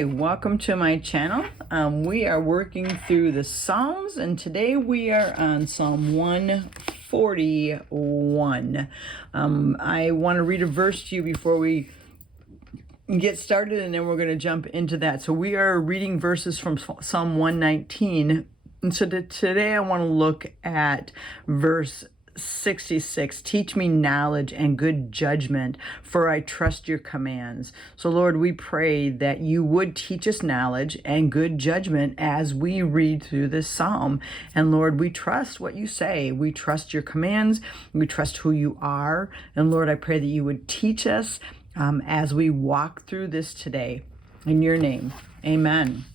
Hi, welcome to my channel. We are working through the Psalms, and today we are on Psalm 141. I want to read a verse to you before we get started, and then we're going to jump into that. So we are reading verses from Psalm 119. And so today I want to look at verse 66. Teach me knowledge and good judgment, for I trust your commands. So Lord, we pray that you would teach us knowledge and good judgment as we read through this psalm. And Lord, we trust what you say. We trust your commands. We trust who you are. And Lord, I pray that you would teach us as we walk through this today. In your name, amen.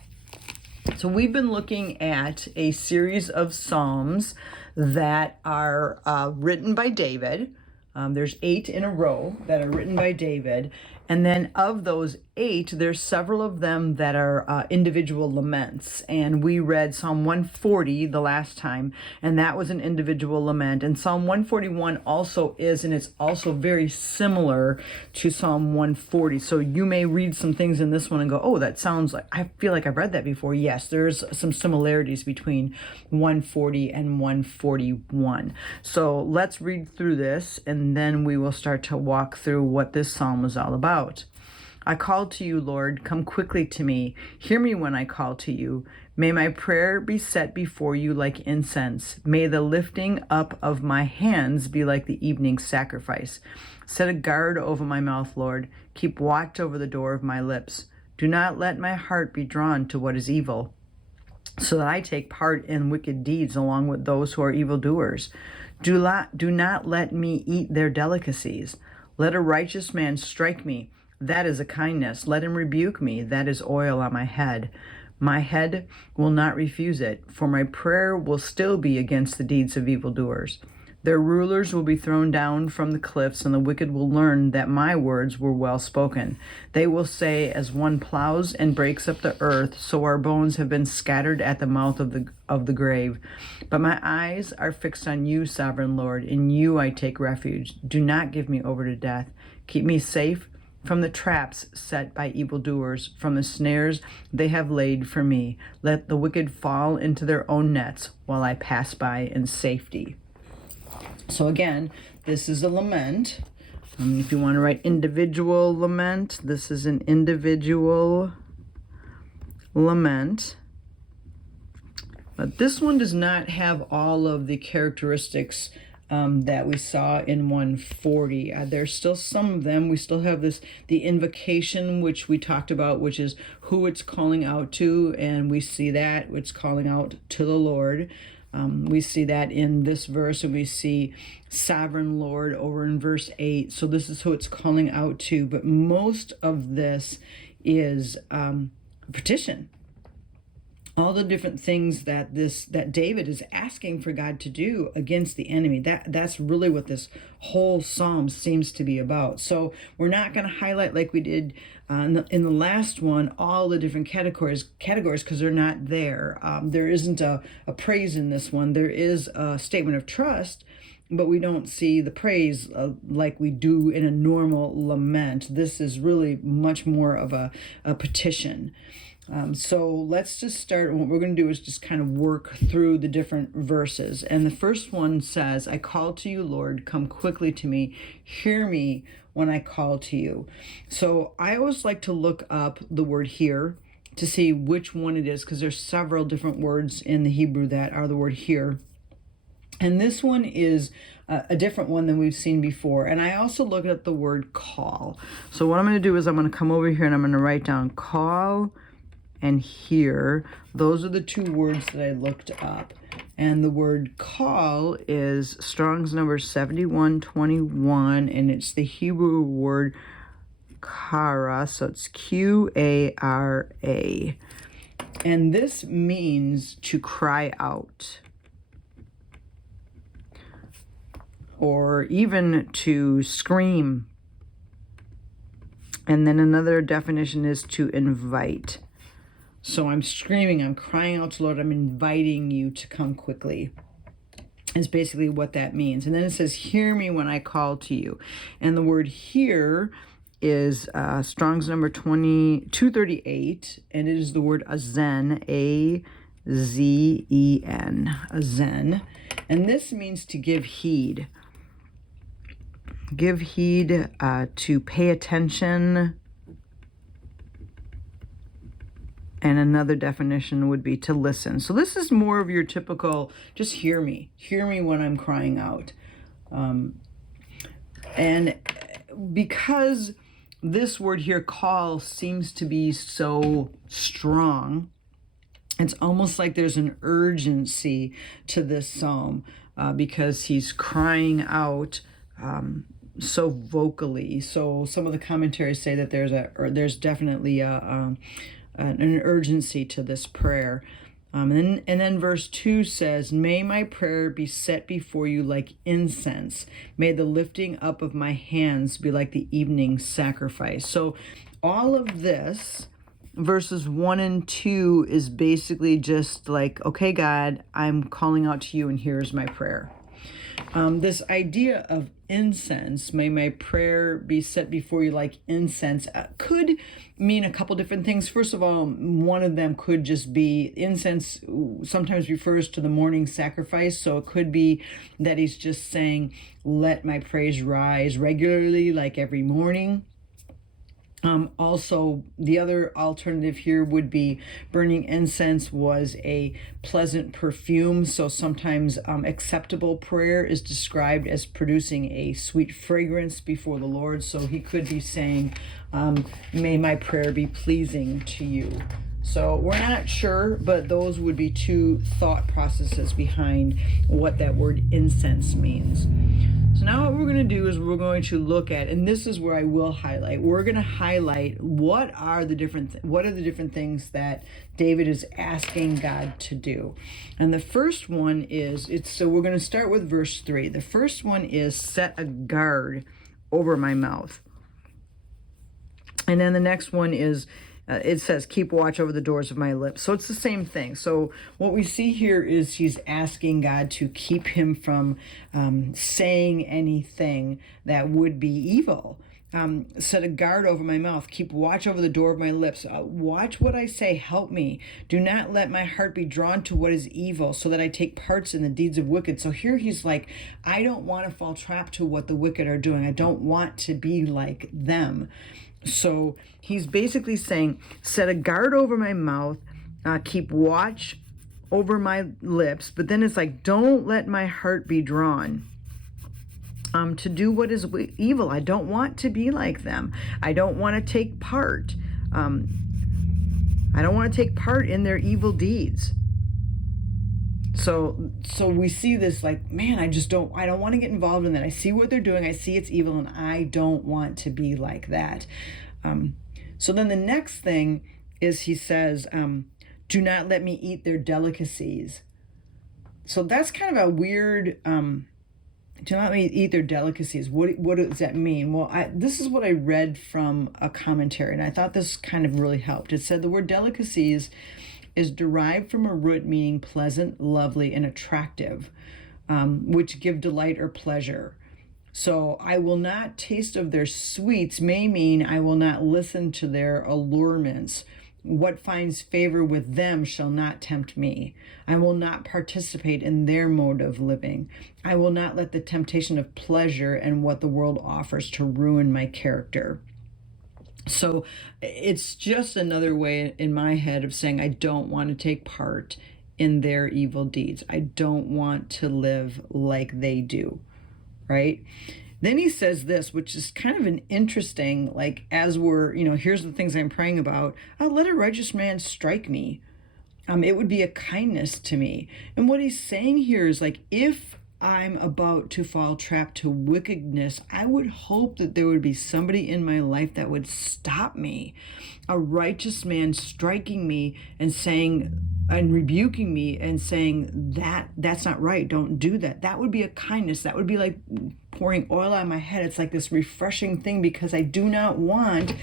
So we've been looking at a series of psalms that are written by David. There's 8 in a row that are written by David. And then of those 8, there's several of them that are individual laments. And we read Psalm 140 the last time, and that was an individual lament. And Psalm 141 also is, and it's also very similar to Psalm 140. So you may read some things in this one and go, oh, that sounds like, I feel like I've read that before. Yes, there's some similarities between 140 and 141. So let's read through this, and then we will start to walk through what this psalm is all about. I call to you, Lord, come quickly to me. Hear me when I call to you. May my prayer be set before you like incense. May the lifting up of my hands be like the evening sacrifice. Set a guard over my mouth, Lord. Keep watch over the door of my lips. Do not let my heart be drawn to what is evil, so that I take part in wicked deeds along with those who are evildoers. Do not let me eat their delicacies. Let a righteous man strike me. That is a kindness. Let him rebuke me. That is oil on my head. My head will not refuse it, for my prayer will still be against the deeds of evildoers. Their rulers will be thrown down from the cliffs, and the wicked will learn that my words were well spoken. They will say, as one plows and breaks up the earth, so our bones have been scattered at the mouth of the grave. But my eyes are fixed on you, sovereign Lord. In you I take refuge. Do not give me over to death. Keep me safe from the traps set by evildoers, from the snares they have laid for me. Let the wicked fall into their own nets while I pass by in safety. So again, this is a lament. If you want to write individual lament, this is an individual lament. But this one does not have all of the characteristics that we saw in 140. There's still some of them. We still have the invocation, which we talked about, which is who it's calling out to, and we see that it's calling out to the Lord. We see that in this verse, and we see sovereign Lord over in verse 8. So this is who it's calling out to. But most of this is petition. All the different things that David is asking for God to do against the enemy. That's really what this whole psalm seems to be about. So we're not going to highlight like we did in the last one all the different categories because they're not there. There isn't a praise in this one. There is a statement of trust, but we don't see the praise like we do in a normal lament. This is really much more of a petition. So let's just start. What we're going to do is just kind of work through the different verses. And the first one says, I call to you, Lord, come quickly to me. Hear me when I call to you. So I always like to look up the word hear to see which one it is, because there's several different words in the Hebrew that are the word hear. And this one is a different one than we've seen before. And I also look at the word call. So what I'm going to do is I'm going to come over here and I'm going to write down call and hear. Those are the 2 words that I looked up. And the word call is Strong's number 7121, and it's the Hebrew word kara, so it's Q-A-R-A. And this means to cry out, or even to scream. And then another definition is to invite. So I'm screaming, I'm crying out to Lord, I'm inviting you to come quickly. Is basically what that means. And then it says, hear me when I call to you. And the word hear is Strong's number 238, and it is the word azen, A-Z-E-N, azen. And this means to give heed. Give heed, to pay attention. And another definition would be to listen. So this is more of your typical, just hear me. Hear me when I'm crying out. And because this word here, call, seems to be so strong, it's almost like there's an urgency to this psalm because he's crying out so vocally. So some of the commentaries say that there's definitely an urgency to this prayer. And then verse 2 says, may my prayer be set before you like incense. May the lifting up of my hands be like the evening sacrifice. So all of this, verses 1 and 2, is basically just like, okay, God, I'm calling out to you, and here's my prayer. This idea of incense, may my prayer be set before you like incense, could mean a couple different things. First of all, one of them could just be incense sometimes refers to the morning sacrifice. So it could be that he's just saying, let my praise rise regularly, like every morning. Also, the other alternative here would be burning incense was a pleasant perfume. So sometimes acceptable prayer is described as producing a sweet fragrance before the Lord. So he could be saying, may my prayer be pleasing to you. So we're not sure, but those would be two thought processes behind what that word incense means. So now what we're going to do is we're going to look at, and this is where I will highlight, we're going to highlight what are the different things that David is asking God to do. And the first one is, so we're going to start with verse 3. The first one is set a guard over my mouth. And then the next one is, it says, keep watch over the doors of my lips. So it's the same thing. So what we see here is he's asking God to keep him from saying anything that would be evil. Set a guard over my mouth. Keep watch over the door of my lips. Watch what I say. Help me. Do not let my heart be drawn to what is evil, so that I take parts in the deeds of wicked. So here he's like, I don't want to fall trap to what the wicked are doing. I don't want to be like them. So he's basically saying, set a guard over my mouth, keep watch over my lips. But then it's like, don't let my heart be drawn to do what is evil. I don't want to be like them. I don't want to take part. I don't want to take part in their evil deeds. So we see this like, man, I don't want to get involved in that. I see what they're doing. I see it's evil, and I don't want to be like that. So then the next thing is he says, do not let me eat their delicacies. So that's kind of a weird, do not let me eat their delicacies. What does that mean? Well, this is what I read from a commentary, and I thought this kind of really helped. It said the word delicacies is derived from a root meaning pleasant, lovely, and attractive, which give delight or pleasure. So I will not taste of their sweets may mean I will not listen to their allurements. What finds favor with them shall not tempt me. I will not participate in their mode of living. I will not let the temptation of pleasure and what the world offers to ruin my character. So it's just another way in my head of saying I don't want to take part in their evil deeds. I don't want to live like they do, right? Then he says this, which is kind of an interesting, like, as we're, here's the things I'm praying about. Let a righteous man strike me. It would be a kindness to me. And what he's saying here is like, if I'm about to fall trapped to wickedness, I would hope that there would be somebody in my life that would stop me. A righteous man striking me and saying, and rebuking me and saying that's not right. Don't do that. That would be a kindness. That would be like pouring oil on my head. It's like this refreshing thing because I do not want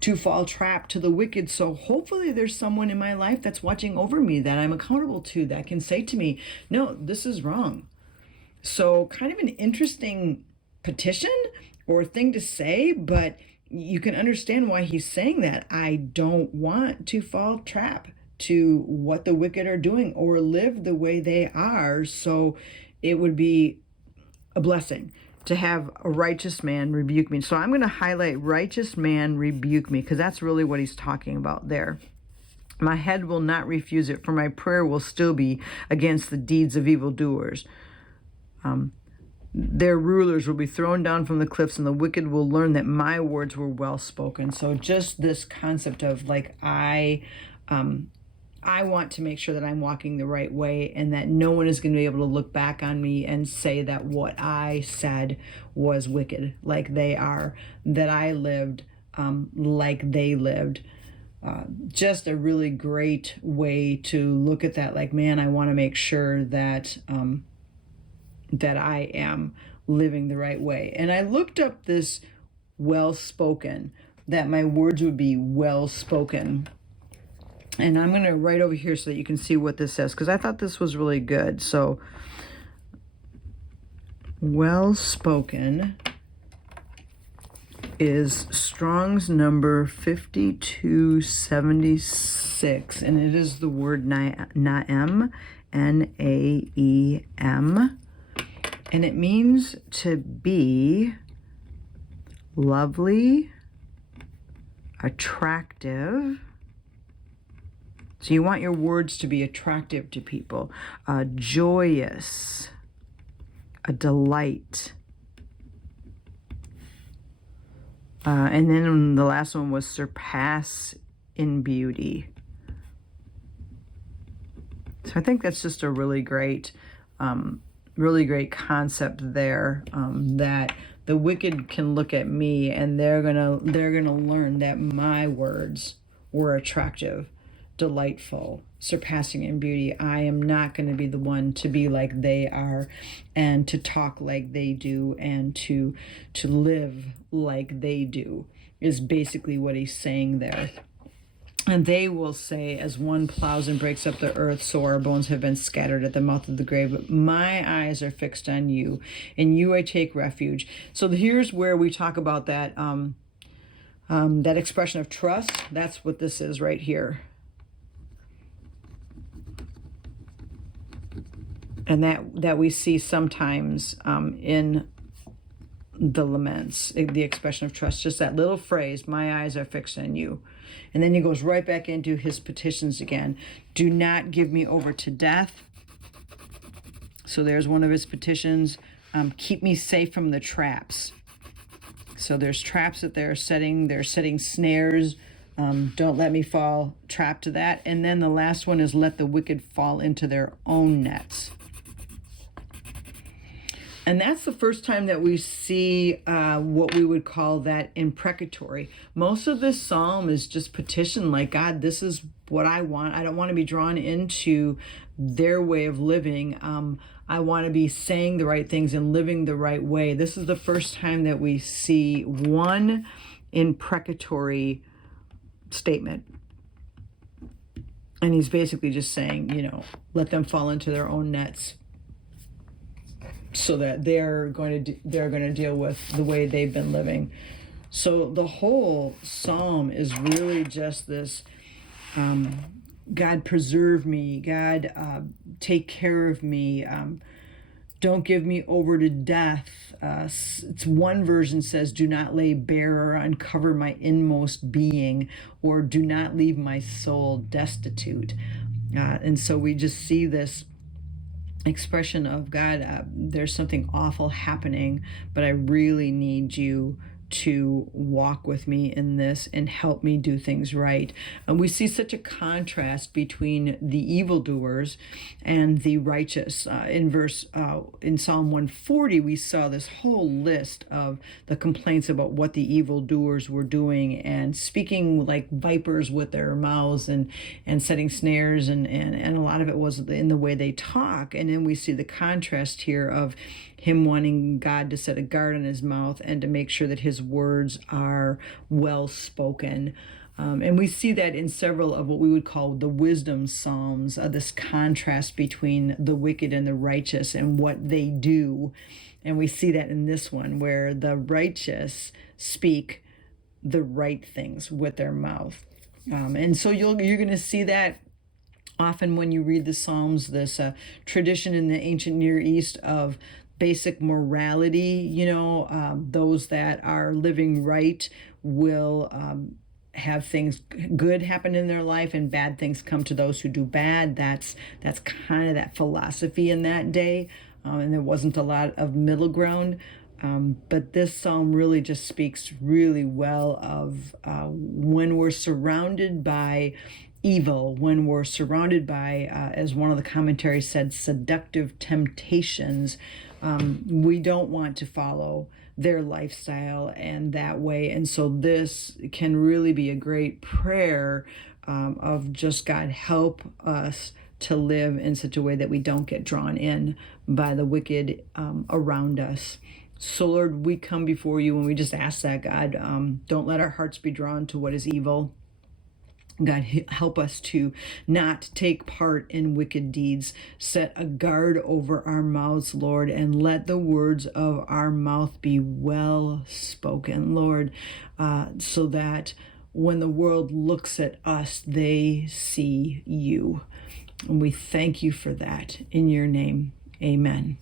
to fall trapped to the wicked. So hopefully there's someone in my life that's watching over me that I'm accountable to that can say to me, no, this is wrong. So kind of an interesting petition or thing to say, but you can understand why he's saying that. I don't want to fall trap to what the wicked are doing or live the way they are. So it would be a blessing to have a righteous man rebuke me. So I'm going to highlight righteous man rebuke me, because that's really what he's talking about there. My head will not refuse it, for my prayer will still be against the deeds of evildoers. Their rulers will be thrown down from the cliffs, and the wicked will learn that my words were well spoken. So just this concept of like, I want to make sure that I'm walking the right way, and that no one is going to be able to look back on me and say that what I said was wicked, like they are, that I lived like they lived. Just a really great way to look at that. Like, man, I want to make sure that that I am living the right way. And I looked up this well spoken, that my words would be well spoken. And I'm going to write over here so that you can see what this says, because I thought this was really good. So, well spoken is Strong's number 5276, and it is the word naem, Naem, and it means to be lovely, attractive. So you want your words to be attractive to people, joyous, a delight. And then the last one was surpass in beauty. So I think that's just a really great concept there, that the wicked can look at me and they're gonna learn that my words were attractive, delightful, surpassing in beauty. I am not going to be the one to be like they are, and to talk like they do, and to live like they do, is basically what he's saying there. And they will say, as one plows and breaks up the earth, so our bones have been scattered at the mouth of the grave. But my eyes are fixed on you. In you I take refuge. So here's where we talk about that that expression of trust. That's what this is right here. And that we see sometimes in the laments, the expression of trust, just that little phrase, my eyes are fixed on you. And then he goes right back into his petitions again. Do not give me over to death. So there's one of his petitions. Keep me safe from the traps. So there's traps that they're setting snares. Don't let me fall trapped to that. And then the last one is let the wicked fall into their own nets. And that's the first time that we see what we would call that imprecatory. Most of this psalm is just petition, like, God, this is what I want. I don't want to be drawn into their way of living. I want to be saying the right things and living the right way. This is the first time that we see one imprecatory statement. And he's basically just saying, let them fall into their own nets, so that they're going to deal with the way they've been living. So the whole psalm is really just this, God preserve me, God take care of me, don't give me over to death. It's one version says, do not lay bare or uncover my inmost being, or do not leave my soul destitute. And so we just see this expression of, God, there's something awful happening, but I really need you to walk with me in this and help me do things right. And we see such a contrast between the evildoers and the righteous. In Psalm 140, we saw this whole list of the complaints about what the evildoers were doing and speaking like vipers with their mouths and setting snares, and a lot of it was in the way they talk. And then we see the contrast here of him wanting God to set a guard on his mouth and to make sure that his words are well spoken. And we see that in several of what we would call the wisdom psalms, this contrast between the wicked and the righteous and what they do. And we see that in this one, where the righteous speak the right things with their mouth. And so you're going to see that often when you read the Psalms, this tradition in the ancient Near East of basic morality. Those that are living right will have things good happen in their life, and bad things come to those who do bad. That's kind of that philosophy in that day, and there wasn't a lot of middle ground. But this psalm really just speaks really well of when we're surrounded by evil, when we're surrounded by, as one of the commentaries said, seductive temptations. We don't want to follow their lifestyle and that way. And so this can really be a great prayer of just, God, help us to live in such a way that we don't get drawn in by the wicked around us. So, Lord, we come before you and we just ask that, God, don't let our hearts be drawn to what is evil. God, help us to not take part in wicked deeds. Set a guard over our mouths, Lord, and let the words of our mouth be well spoken, Lord, so that when the world looks at us, they see you. And we thank you for that. In your name, amen.